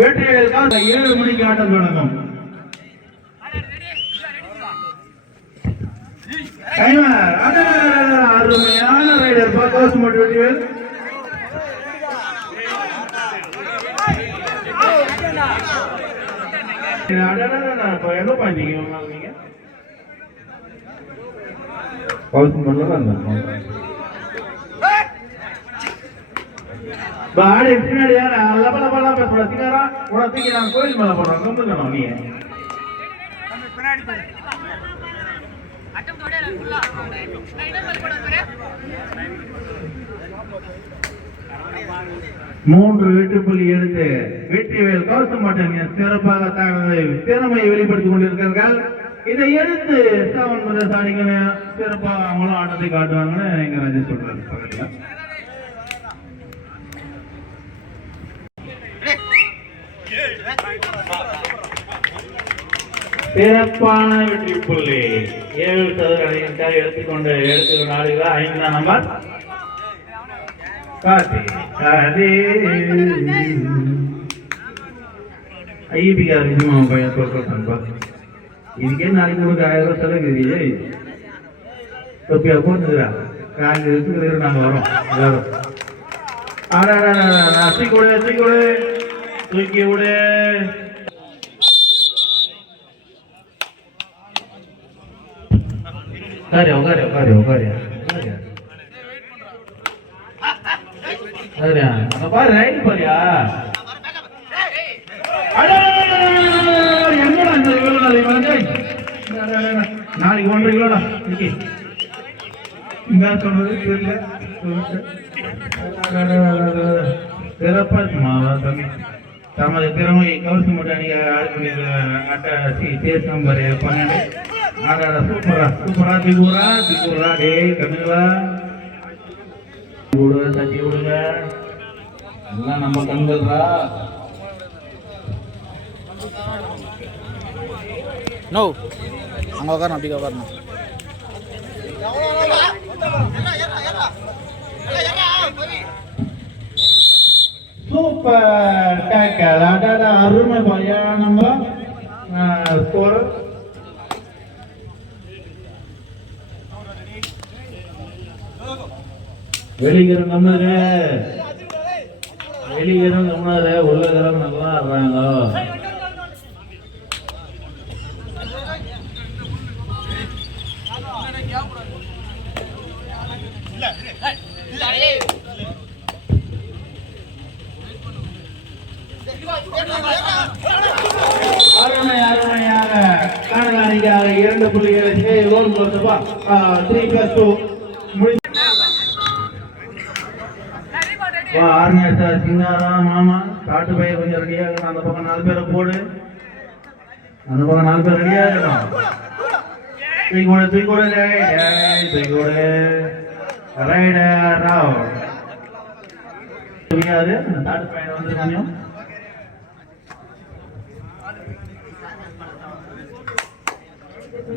வெற்றிவேல் 7 மணிக்கு ஆட்டம் தொடங்கும். அருமையான ரைடர் பாஸ் வெற்றிவேல். என்ன பாத்தீங்க பின்னாடி லபலபெல்லாம் பேச சிங்காரா உனக்கு நான் கோயில் மேல போடுறோம். கம்பு நீ மூன்று வெட்டுப்புள்ளி எடுத்து வெற்றிவேல் கௌசமாட்டன் சிறப்பாக தனது திறமையை வெளிப்படுத்திக் கொண்டிருக்கிறார்கள். இதை எடுத்து சாவன் முதல் சிறப்பாக அவங்களும் ஆட்டத்தை காட்டுவாங்கன்னு எங்க ராஜா சொல்றாரு. பக்கத்துல சிறப்பான வெற்றி புள்ளி 7 சதுர எடுத்துக்கொண்டு நாடுகள் 5ஆம் நம்பர் ஐபிகார் விஜயமாவன் பையன் சொல்றா. இதுக்கே நாளைக்கு உனக்கு 1000 ரூபாய் செலவுக்குறியே தொப்பியா போட்டுக்கிறா. காங்க எடுத்துக்கிற நாங்க வரோம் எல்லாரும். தூக்கி விடு. உட்காரியா பாரு ரைட் பாரியா. நாளைக்கு 1.5 கிலோடா சொல்றது தெரியல. சிறப்பா இருக்குமா தம்பி. தமது திறமை கவசி மட்டும் அன்னைக்கு தேஸ் நம்பர் 12. சூப்பரா திக்கூரா டே கண்ணுங்களா தட்டி விடுங்க. எல்லாம் நம்ம கண்கள்ரா. நோ அங்க உட்காரணும், அப்படி உட்காரணும். Super tackle. அருமை பையா. நம்ம ஸ்கோர் வெளிக்கிறோம் உள்ளகிறோம் நல்லா ஆடுறாங்க. அருமையாக காணலானிக்காக 2.7 கோல் கொடுத்துப்பா. 3+2 சிங்காரம் மாமா காட்டு பையன் கொஞ்சம் ரெடியாக. அந்த பக்கம் 4 பேரை போடு. அந்த பக்கம் 4 பேர் ரெடியாகணும். தூக்கி ரைடர் அவுட். முடியாது. அந்த காட்டு பையன் வந்து கொஞ்சம்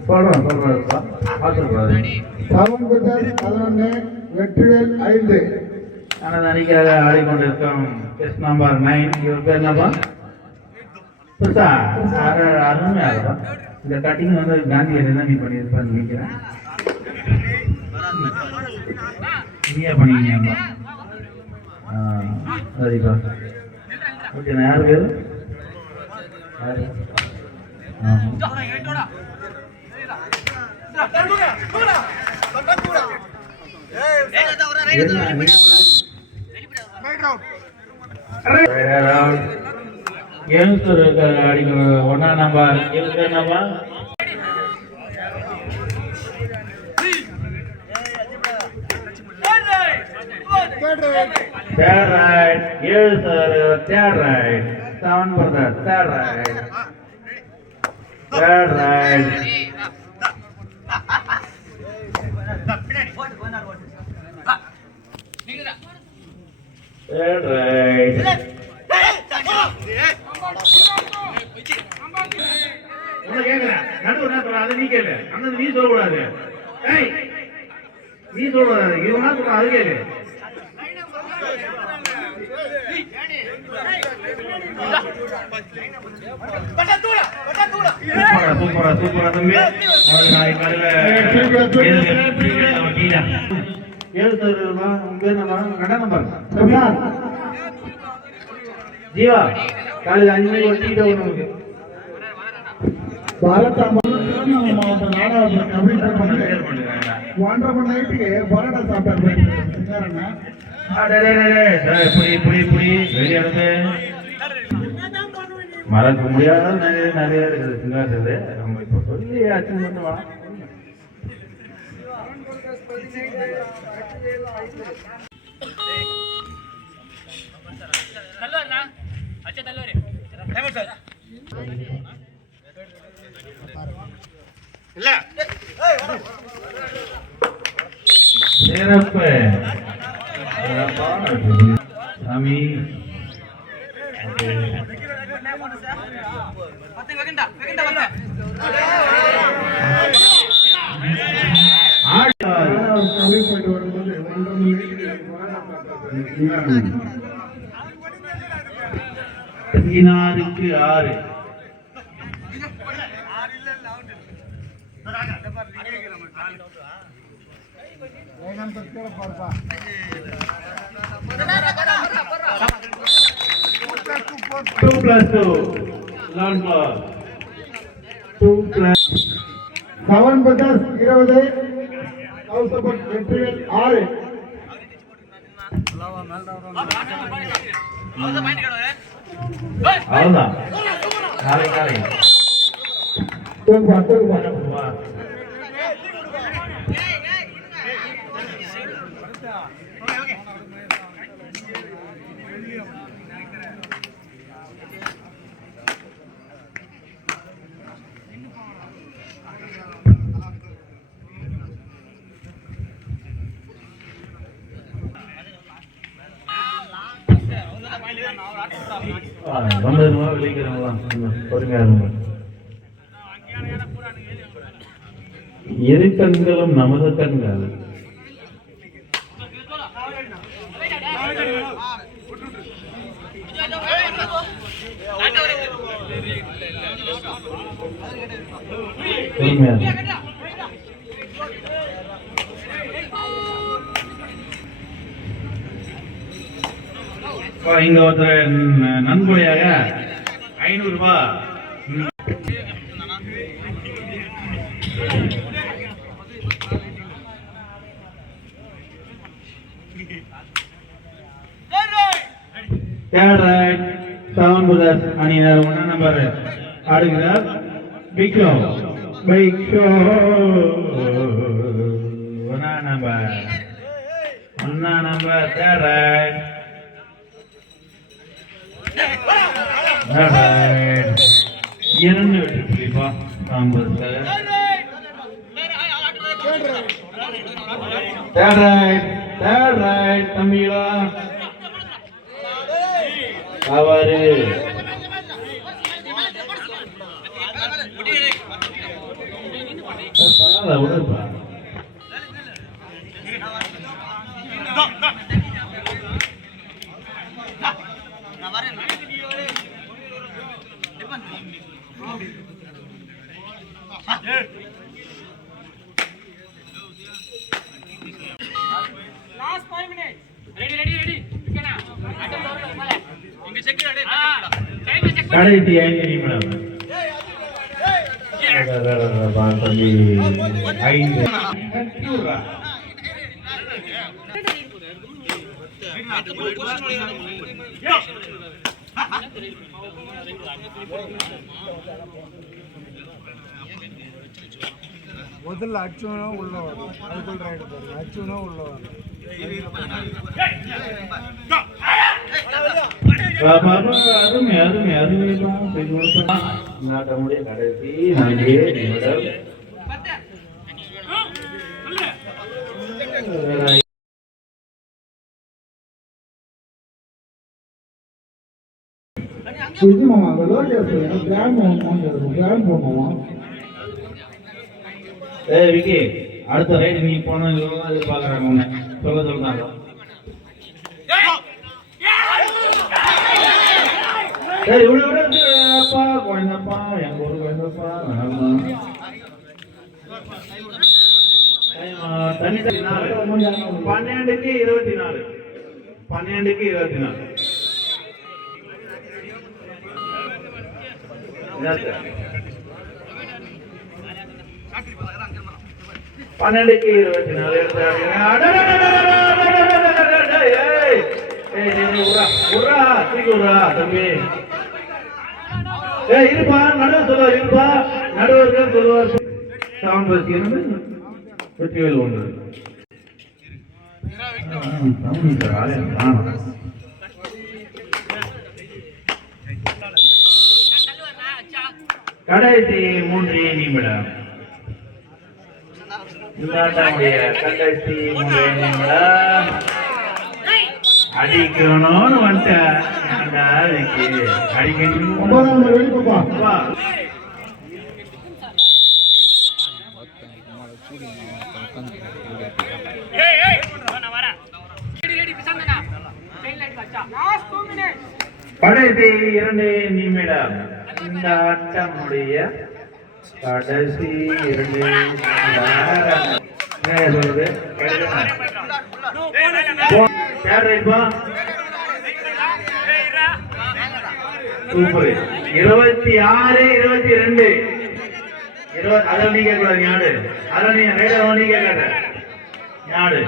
சொல்றேன்ப்பா பார்த்துக்கூடாது. 11 வெற்றிவேல் 5. தனது அணிக்காக ஆடிக்கொண்டிருக்கும் டெஸ்ட் நம்பர் 9. இவர் பேர் என்னப்பா? புதுசா அருமையாக இந்த கட்டிங் வந்து காந்தியடி தான் நீ பண்ணியிருப்பான்னு நினைக்கிறேன். நீயே பண்ணிக்கிங்கப்பா. சரிப்பா. ஓகே. நான் யார் பேர்? அடிக்கணும். 1ஆம் நம்பர் என்னப்பா? Third right. Yes, sir. Third right. 7 brother. Third right. Third right. Third right. நடுவு நடுற அதை நீ கேளு. அங்க நீ சொல்லக்கூடாது. நீ சொல்ற இவனா சொல்ற அது கேளு. சூப்பரா சூப்பரா தம்பி. ஜீவா காலையில் 5 மணிக்கு ஒரு டீ டவுன் நமக்கு. மாவட்ட நாடாளுமன்ற கபடி போட்டி 1:30 மணி நைட்டுக்கு பரோட்டா சாப்பிட்டாங்க. மறக்க முடியாத நிறைய இருக்குது சிங்காசது. நம்ம இப்ப சொல்லி அச்சம் பண்ணி வா. சிறப்பு சாமி. கபடி போயிட்டு வரும்போது 1:30 மணி நைட்டுக்கு 16-6. Two plus two. 7 பட்டர்ஸ் 20 கௌசபட் வெற்றிவேல் 6. அவ்வளவுதான். காலை காலை வந்ததுமா விளைக்கிறவங்களாம் பொறுமையா இருங்க. இரு கண்களும் நமது கண்கள். பொறுமையா இருங்க. இங்க ஒருத்தர் நன்கொடையாக 500 ரூபாய். தேர்ட் ரைட் 7 பிரதர்ஸ் அணியினர் 1 நம்பர் ஆடுகிறார். Big show 1 number third right. இரண்டு வெற்றி புள்ளிப்பா காங்கிரஸ். தேர்ட் ரைட் தம்பிகளா அவரு உடற்பா. Last 5 minutes. Ready. கடைசி 5 நிமிடம். தம்பி 5 முதல்ல அச்சுனா உள்ள வரும். அதுக்குள்ள ரைடு பாருங்க. அச்சுனா உள்ள வரும். நாட்டமுடைய கடைசி 4 நிமிடம். இது மாமா அந்த லோகேஷ் கிராம் போனோமா. விக்கி அடுத்த ரைடு நீ போனோம் எதிர்பார்க்குறாங்க உன்னை சொல்றாங்க. சரி விட விடப்பா குழந்தப்பா எங்க ஊர் குழந்தப்பா தண்ணி 12க்கு 24 12க்கு 24 12க்கு 24 தம்பி இருப்பா நடுவர் சொல்லுவார் இருப்பா நடுவர்கள் சொல்லுவார். சவுண்ட் பஸ் இருந்து வெற்றிவேல் ஒன்று கடைசி 3 நிமிடம் கடைசி 3 நிமிடம் அடிக்கணும்னு வந்துட்டேன் கடைசி 2 நிமிடம் இந்த ஆட்டமுடைய கடைசி 2 சூப்பர் 26 22 அதில் நீங்க கூட ஞாடு அதில் நீங்க ரைடர் நீங்க கேட்ட ஞாடு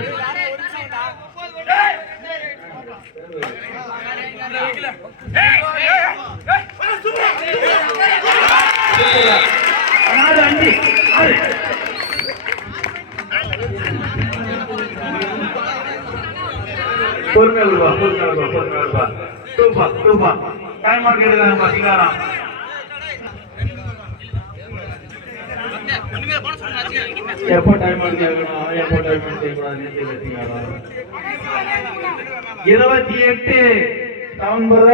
பொறுமை விடுவா சூப்பா டைம் மார்க் எடுக்கலாம் பாத்தீங்களா எப்போ டைம் மார்க் எடுக்கணும் எப்போ டைம் மார்க் செய்யக்கூடாது 28 நவம்பர்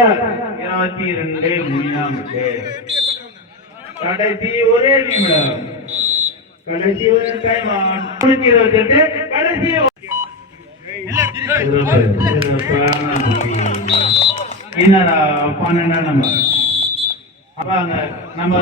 22 முடியாம கடைசி ஒரே நிமிடம் கடைசி ஒரு டைம் 28 கடைசி என்னடா 12 நம்பர் அப்ப நம்ம